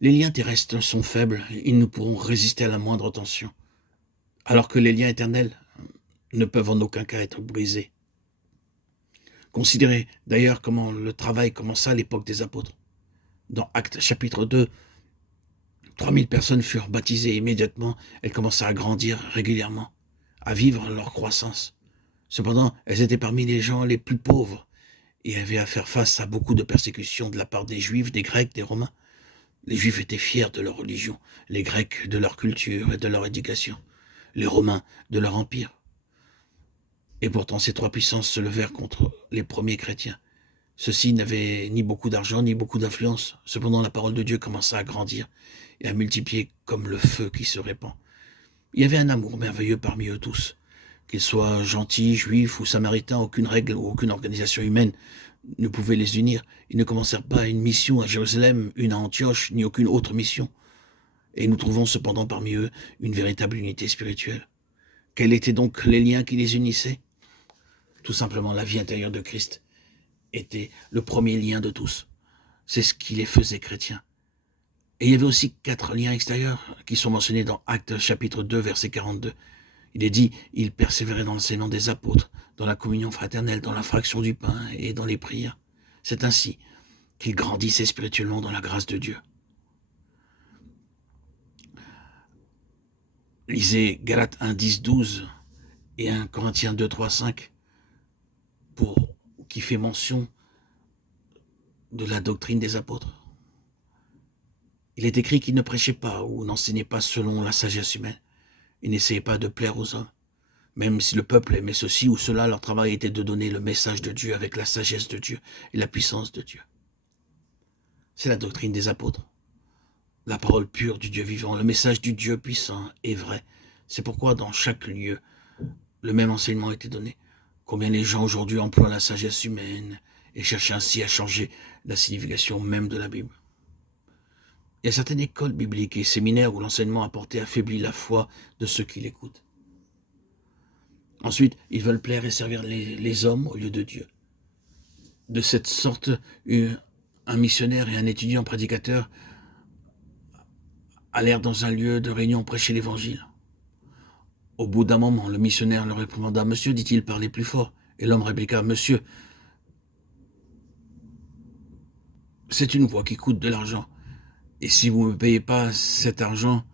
Les liens terrestres sont faibles, ils ne pourront résister à la moindre tension, alors que les liens éternels ne peuvent en aucun cas être brisés. Considérez d'ailleurs comment le travail commença à l'époque des apôtres. Dans Actes chapitre 2, 3000 personnes furent baptisées immédiatement, elles commençaient à grandir régulièrement, à vivre leur croissance. Cependant, elles étaient parmi les gens les plus pauvres et avaient à faire face à beaucoup de persécutions de la part des Juifs, des Grecs, des Romains. Les Juifs étaient fiers de leur religion, les Grecs de leur culture et de leur éducation, les Romains de leur empire. Et pourtant ces trois puissances se levèrent contre les premiers chrétiens. Ceux-ci n'avaient ni beaucoup d'argent ni beaucoup d'influence. Cependant la parole de Dieu commença à grandir et à multiplier comme le feu qui se répand. Il y avait un amour merveilleux parmi eux tous. Qu'ils soient gentils, juifs ou samaritains, aucune règle ou aucune organisation humaine ne pouvait les unir. Ils ne commencèrent pas une mission à Jérusalem, une à Antioche, ni aucune autre mission. Et nous trouvons cependant parmi eux une véritable unité spirituelle. Quels étaient donc les liens qui les unissaient? Tout simplement la vie intérieure de Christ était le premier lien de tous. C'est ce qui les faisait chrétiens. Et il y avait aussi 4 liens extérieurs qui sont mentionnés dans Actes chapitre 2, verset 42. Il est dit, ils persévéraient dans l'enseignement des apôtres, dans la communion fraternelle, dans la fraction du pain et dans les prières. C'est ainsi qu'ils grandissaient spirituellement dans la grâce de Dieu. Lisez Galates 1, 10, 12 et 1 Corinthiens 2, 3, 5 qui fait mention de la doctrine des apôtres. Il est écrit qu'ils ne prêchaient pas ou n'enseignaient pas selon la sagesse humaine. Ils n'essayaient pas de plaire aux hommes. Même si le peuple aimait ceci ou cela, leur travail était de donner le message de Dieu avec la sagesse de Dieu et la puissance de Dieu. C'est la doctrine des apôtres. La parole pure du Dieu vivant, le message du Dieu puissant est vrai. C'est pourquoi dans chaque lieu, le même enseignement était donné. Combien les gens aujourd'hui emploient la sagesse humaine et cherchent ainsi à changer la signification même de la Bible. Il y a certaines écoles bibliques et séminaires où l'enseignement apporté affaiblit la foi de ceux qui l'écoutent. Ensuite, ils veulent plaire et servir les hommes au lieu de Dieu. De cette sorte, un missionnaire et un étudiant prédicateur allèrent dans un lieu de réunion prêcher l'évangile. Au bout d'un moment, le missionnaire le réprimanda. « Monsieur, dit-il, parlez plus fort. » Et l'homme répliqua, « Monsieur, c'est une voix qui coûte de l'argent. Et si vous ne me payez pas cet argent,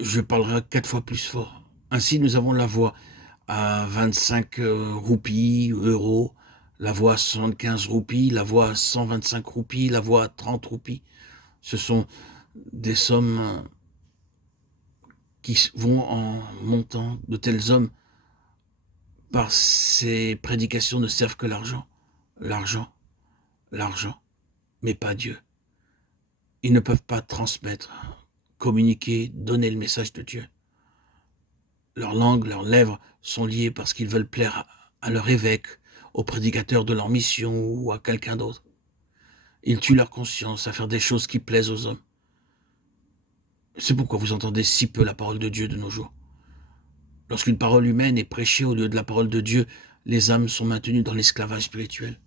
je parlerai 4 fois plus fort. Ainsi, nous avons la voix à 25 roupies, euros, la voix à 75 roupies, la voix à 125 roupies, la voix à 30 roupies. Ce sont des sommes qui vont en montant. De tels hommes, par ces prédications, ne servent que l'argent, l'argent, l'argent, mais pas Dieu. Ils ne peuvent pas transmettre, communiquer, donner le message de Dieu. Leur langue, leurs lèvres sont liées parce qu'ils veulent plaire à leur évêque, au prédicateur de leur mission ou à quelqu'un d'autre. Ils tuent leur conscience à faire des choses qui plaisent aux hommes. C'est pourquoi vous entendez si peu la parole de Dieu de nos jours. Lorsqu'une parole humaine est prêchée au lieu de la parole de Dieu, les âmes sont maintenues dans l'esclavage spirituel.